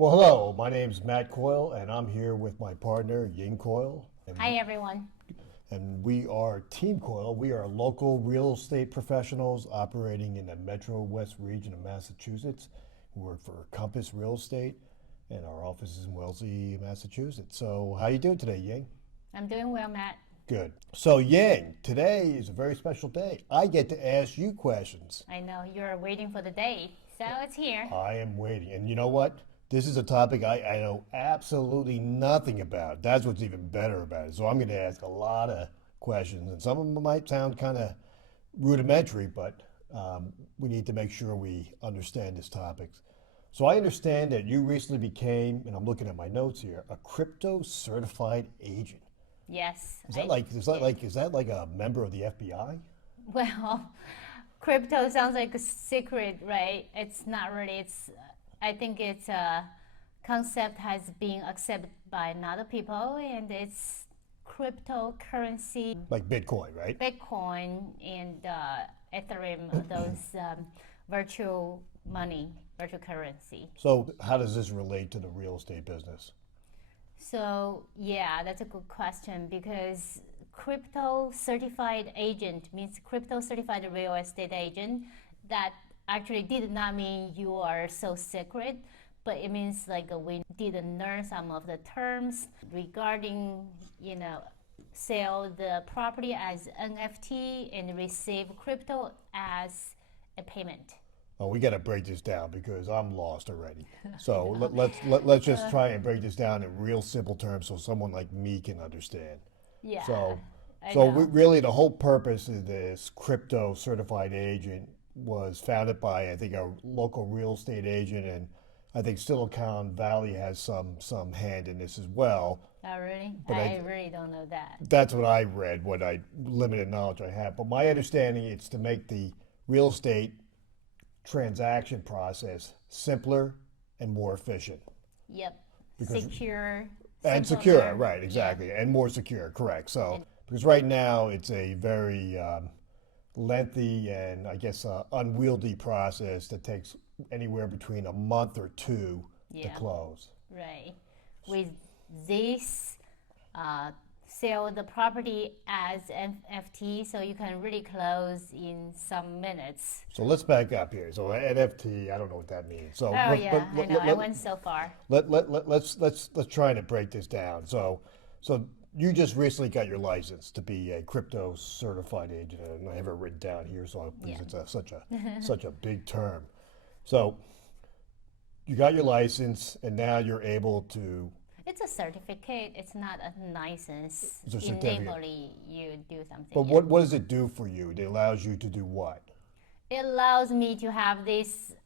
Well, hello, my name's Matt Coyle, and I'm here with my partner, Ying Coyle. Hi, everyone. And we are Team Coyle. We are local real estate professionals operating in the Metro West region of Massachusetts. We work for Compass Real Estate, and our office is in Wellesley, Massachusetts. So how you doing today, Ying? I'm doing well, Matt. Good. So Ying, today is a very special day. I get to ask you questions. I know you're waiting for the day, so it's here. I am waiting. And you know what? This is a topic I know absolutely nothing about. That's what's even better about it. So I'm going to ask a lot of questions, and some of them might sound kind of rudimentary, but we need to make sure we understand this topic. So I understand that you recently became, and I'm looking at my notes here, a crypto certified agent. Yes. Is that like a member of the FBI? Well, crypto sounds like a secret, right? It's not really. I think it's a concept has been accepted by other people, and it's cryptocurrency, Like Bitcoin, right? Bitcoin and Ethereum, those virtual money, virtual currency. So how does this relate to the real estate business? So yeah, that's a good question because crypto certified agent means crypto certified real estate agent. That actually did not mean you are so secret, but it means like we didn't learn some of the terms regarding, sell the property as NFT and receive crypto as a payment. Oh, we got to break this down because I'm lost already. So let's just try and break this down in real simple terms so someone like me can understand. Yeah. So, I so know. really the whole purpose of this crypto certified agent was founded by I think a local real estate agent, and I think Silicon Valley has some hand in this as well. Oh, really? But I really don't know that. that's what I read, what I limited knowledge I have. But my understanding it's to make the real estate transaction process simpler and more efficient. Yep. Because- Secure. And simpler. secure, right, exactly, and more secure, correct. So, because right now it's a very lengthy and I guess unwieldy process that takes anywhere between a month or two to Yeah. close. Right. With this, sell the property as NFT, so you can really close in some minutes. So let's back up here. So NFT, I don't know what that means. So Oh let- yeah, let- I let- know. let- I went so far. let's try to break this down. So you just recently got your license to be a crypto certified agent, and I have it written down here, so because Yeah. it's such a big term. So you got your license, and now you're able to. It's a certificate. It's not a license. It's a certificate. Enabling you do something. But Yeah. what does it do for you? It allows you to do what? It allows me to have this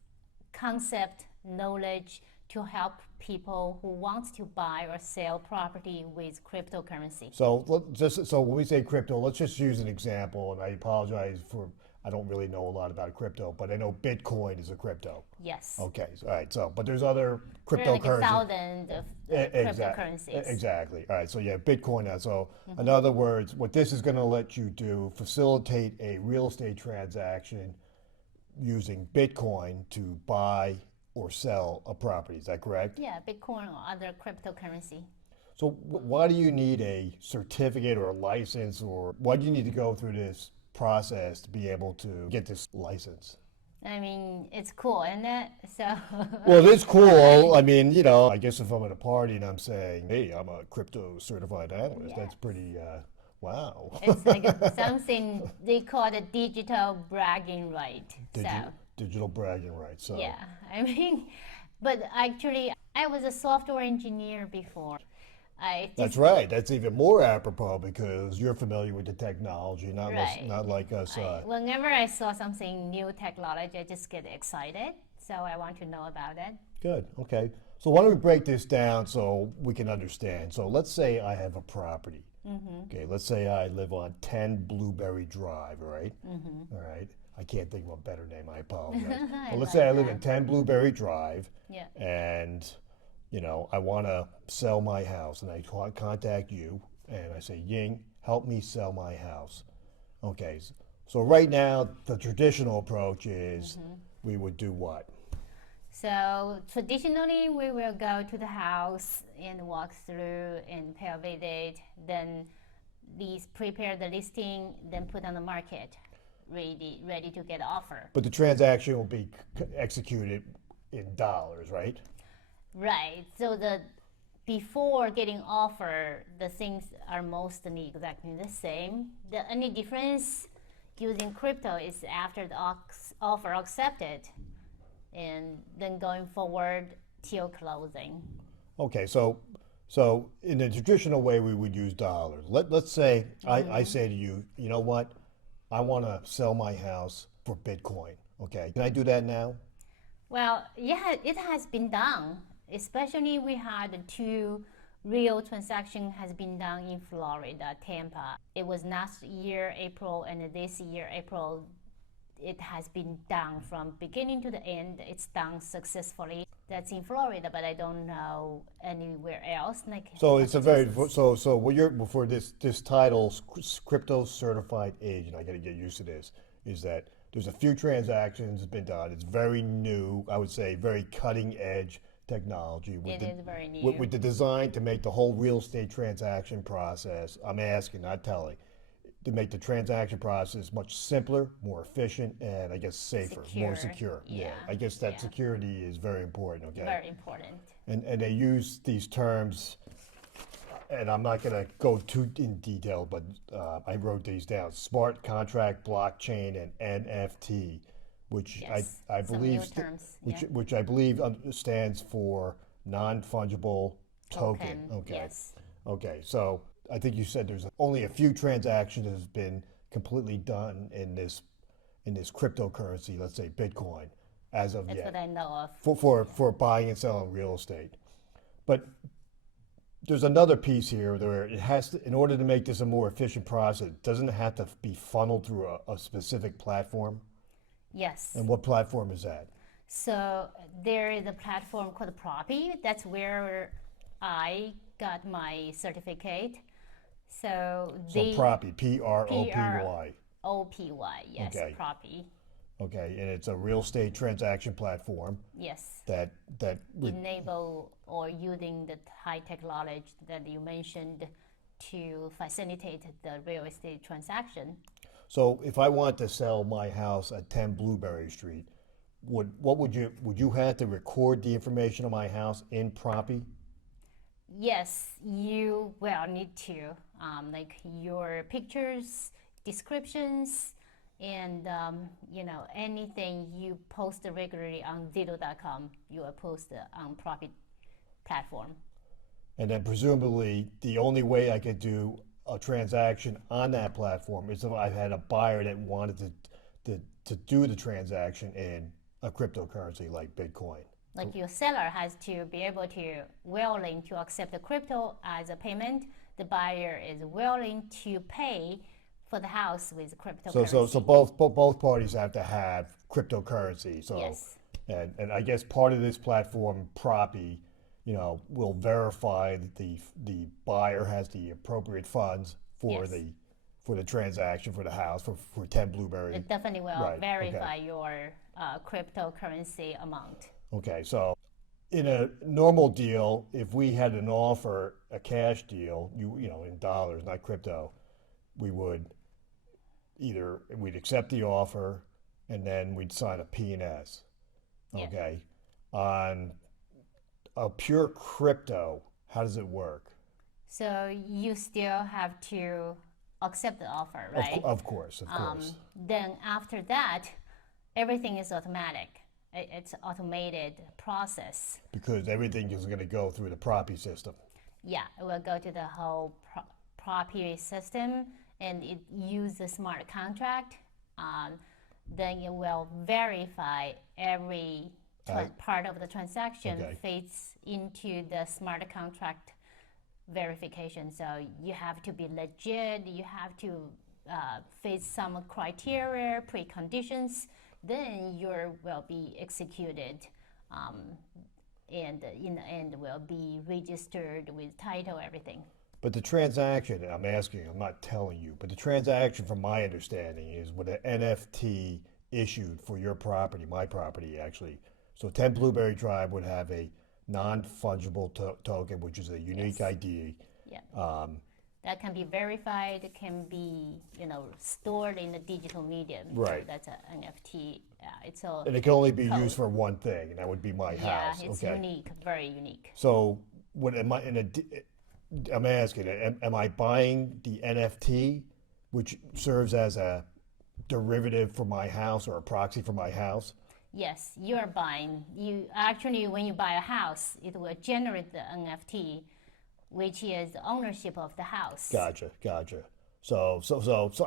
concept knowledge to help people who want to buy or sell property with cryptocurrency. So when we say crypto, let's just use an example, and I apologize for I don't really know a lot about crypto, but I know Bitcoin is a crypto. Yes. Okay, all right. So, but there's other There are like cryptocurrencies. thousands of cryptocurrencies. Exactly. All right. So yeah, Bitcoin now. So in other words, what this is going to let you do, facilitate a real estate transaction using Bitcoin to buy or sell a property. Is that correct? Yeah, Bitcoin or other cryptocurrency. So why do you need a certificate or a license, or why do you need to go through this process to be able to get this license? I mean, it's cool, isn't it? So. Well, it is cool. I mean, I guess if I'm at a party and I'm saying, hey, I'm a crypto certified analyst, Yes. that's pretty, wow. It's like something they call the digital bragging right. Digital bragging rights. So. Yeah, I mean, but actually, I was a software engineer before. That's right. That's even more apropos because you're familiar with the technology, Right. not like us. Whenever I saw something new technology, I just get excited. So I want to know about it. Good. Okay. So why don't we break this down so we can understand? So let's say I have a property. Okay. Let's say I live on 10 Blueberry Drive. All right. All right. I can't think of a better name. I apologize. But let's say I live in 10 Blueberry Drive. Yeah. And I want to sell my house, and I contact you, and I say, Ying, help me sell my house. Okay, so right now, the traditional approach is we would do what? So traditionally, we will go to the house and walk through and pay a visit, then these prepare the listing, then put on the market, ready to get offer. But the transaction will be executed in dollars, right? Right. So the before getting offer, the things are mostly exactly the same. The only difference using crypto is after the offer accepted, and then going forward till closing. Okay, so in the traditional way, we would use dollars. Let's say I say to you, you know what? I want to sell my house for Bitcoin. Okay, can I do that now? Well, yeah, it has been done. Especially we had two real transaction has been done in Florida, Tampa. It was last year April and this year April. It has been done from beginning to the end. It's done successfully. That's in Florida, but I don't know anywhere else. Like So it's a very Massachusetts. so what you're for this title, crypto certified agent. I got to get used to this. Is that there's a few transactions been done. It's very new. I would say very cutting edge technology It is very new. with the design to make the whole real estate transaction process. I'm asking, not telling, to make the transaction process much simpler, more efficient, and I guess safer, more Secure. secure. Yeah, Yeah. I guess that Yeah. security is very important. Okay, Very important. and they use these terms, and I'm not going to go too in detail, but I wrote these down: smart contract, blockchain, and NFT, which Yes. I Some believe new terms. Yeah. which I believe stands for non-fungible token. Okay, Yes. okay. So I think you said there's only a few transactions that has been completely done in this cryptocurrency, let's say Bitcoin, as of That's what yet, I know of. for buying and selling real estate. But there's another piece here where it has to, in order to make this a more efficient process, doesn't it have to be funneled through a specific platform? Yes. And what platform is that? So there is a platform called Proppy. That's where I got my certificate. So So the Propy, P R PROPY. O P Y. Yes, Okay. Proppy. Okay, and it's a real estate transaction platform Yes. that Enable or using the high technology that you mentioned to facilitate the real estate transaction. so if I want to sell my house at 10 Blueberry Street, what would you have to record the information of my house in Propy? Yes, you will need to like your pictures, descriptions, and anything you post regularly on Zillow.com, you will post on Profit platform. And then presumably the only way I could do a transaction on that platform is if I had a buyer that wanted to do the transaction in a cryptocurrency like Bitcoin. Like your seller has to be able to willing to accept the crypto as a payment. The buyer is willing to pay for the house with cryptocurrency. So both parties have to have cryptocurrency. So Yes. and I guess part of this platform, Propy, will verify that the buyer has the appropriate funds Yes. For the transaction for the house for 10 Blueberry. It definitely will Right, okay. verify your cryptocurrency amount. Okay, so in a normal deal, if we had an offer, a cash deal, in dollars, not crypto, we would we'd accept the offer and then we'd sign a P&S. Yeah. Okay. On a pure crypto, how does it work? So you still have to accept the offer, right? Of course, of course. Then after that, everything is automatic. It's automated process. Because everything is going to go through the Propy system. Yeah, it will go to the whole property system, and it uses the smart contract. Then it will verify every part of the transaction Okay. fits into the smart contract verification. So you have to be legit. You have to fit some criteria, preconditions. Then your will be executed, and in the end will be registered with title, everything. But the transaction, I'm asking, I'm not telling you, but the transaction, from my understanding, is with an NFT issued for your property, my property actually, So 10 Blueberry Drive would have a non-fungible token, which is a unique Yes. ID. Yeah. Um, That can be verified, it can be, stored in a digital medium. Right. That's an NFT. It's a and it can only be code. used for one thing, and that would be my Yeah, house. it's Okay. unique, very unique. So what am I I'm asking, am I buying the NFT, which serves as a derivative for my house or a proxy for my house? Yes, you are buying. You actually, when you buy a house, it will generate the NFT, which is the ownership of the house. Gotcha, gotcha. So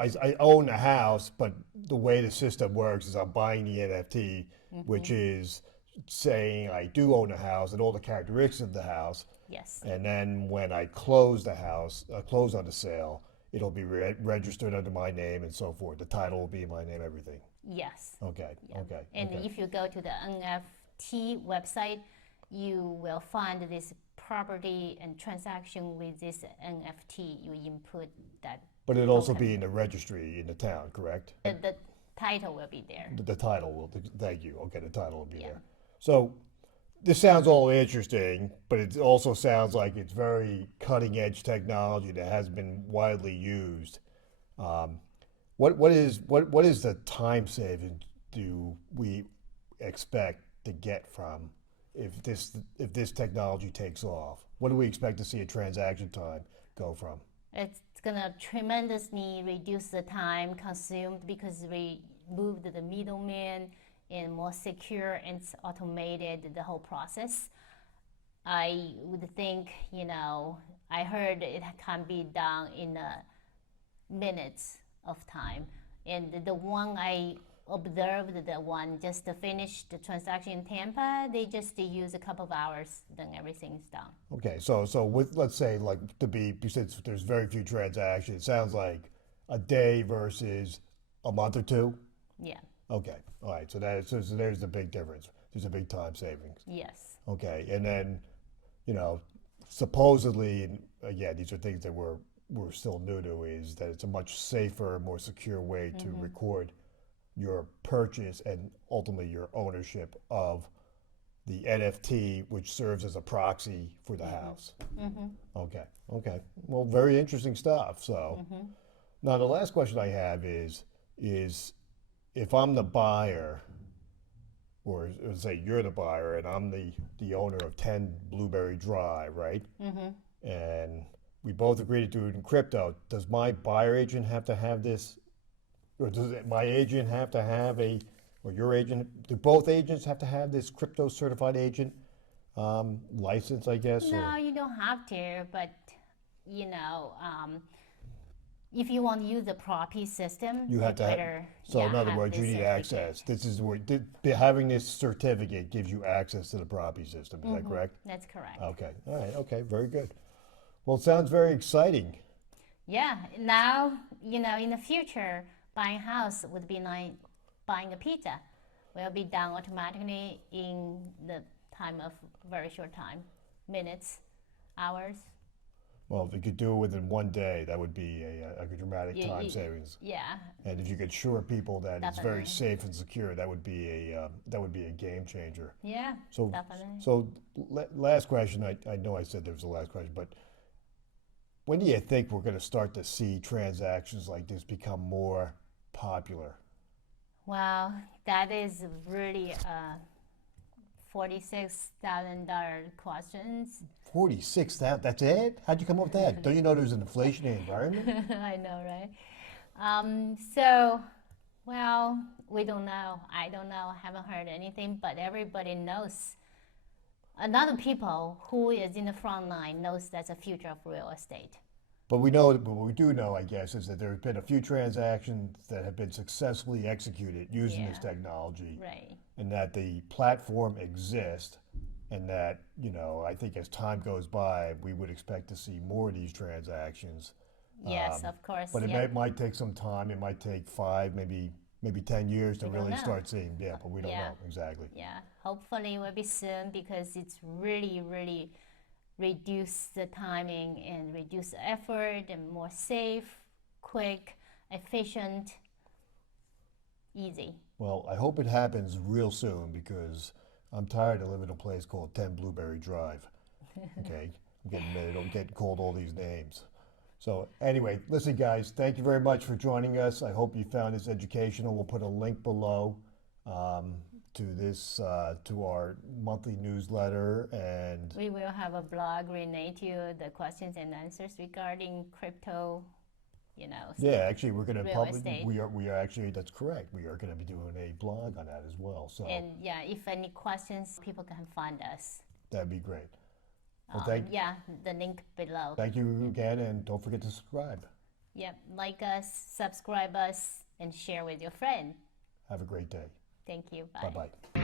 I own the house, but the way the system works is I'm buying the NFT, which is saying I do own the house and all the characteristics of the house. Yes. And then when I close the house, close on the sale, it'll be registered under my name and so forth. The title will be in my name, everything. Yes. Okay, okay. And okay. if you go to the NFT website, you will find this property and transaction with this NFT. You input that. But it'll also token. be in the registry in the town, correct? The title will be there. The title will, thank you. Okay, the title will be Yeah. there. So this sounds all interesting, but it also sounds like it's very cutting edge technology that has been widely used. What is the time savings do we expect to get from if this technology takes off? What do we expect to see a transaction time go from? It's gonna tremendously reduce the time consumed because we moved the middleman and more secure and it's automated the whole process. I would think, I heard it can be done in minutes of time. And the one I observed, the one just to finish the transaction in Tampa, they just use a couple of hours, then everything's done. Okay, so with, let's say, like, since there's very few transactions, it sounds like a day versus a month or two. Yeah. Okay, all right. So there's the big difference. There's a big time savings. Yes. Okay, and then, supposedly, and again, these are things that we're still new to, is that it's a much safer, more secure way to record your purchase and ultimately your ownership of the NFT, which serves as a proxy for the house. Okay, okay. Well, very interesting stuff. So now the last question I have is if I'm the buyer, or say you're the buyer and I'm the owner of 10 Blueberry Drive, right? And we both agree to do it in crypto. Does my buyer agent have to have this, or does my agent have to have or your agent, do both agents have to have this crypto certified agent license, I guess? No, Or? you don't have to, but if you want to use the property system, You have to have, better. so in other have words, you this need certificate. access. This is where having this certificate gives you access to the property system. Is that correct? That's correct. Okay. All right. Okay. Very good. Well, it sounds very exciting. Yeah. Now, in the future, buying a house would be like buying a pizza. Will be done automatically in the time of very short time, minutes, hours. Well, if you could do it within one day, that would be a dramatic You- time you- savings. Yeah. And if you could assure people that it's very Definitely. safe and secure, that would be a game changer. Yeah. So, Definitely. last question. I know I said there was a last question, but when do you think we're going to start to see transactions like this become more popular? Well, that is really a $46,000 questions. 46. That's it? How'd you come up with that? Don't you know there's an inflationary environment? I know, right? So, well, we don't know. I don't know. I haven't heard anything, but everybody knows. Another people who is in the front line knows that's the future of real estate. But what we do know, I guess, is that there have been a few transactions that have been successfully executed using this Yeah. technology, Right. and that the platform exists, and that, I think as time goes by, we would expect to see more of these transactions. Yes, of course. But it yeah. might take some time. It might take 5, maybe 10 years to We don't really know. start seeing. Yeah, but we don't Yeah. know exactly. Yeah, hopefully it will be soon because it's really, really reduce the timing and reduce the effort and more safe, quick, efficient, easy. Well, I hope it happens real soon because I'm tired of living in a place called 10 Blueberry Drive. Okay, I'm getting called all these names. So anyway, listen, guys, thank you very much for joining us. I hope you found this educational. We'll put a link below to this to our monthly newsletter, and We will have a blog related to the questions and answers regarding crypto, yeah, actually, we're going to real estate. we are actually, that's correct. We are going to be doing a blog on that as well. So And yeah, if any questions, people can find us. that'd be great. Well, Yeah, the link below. thank you again, and don't forget to subscribe. Yep, like us, subscribe us, and share with your friend. Have a great day. Thank you. Bye bye.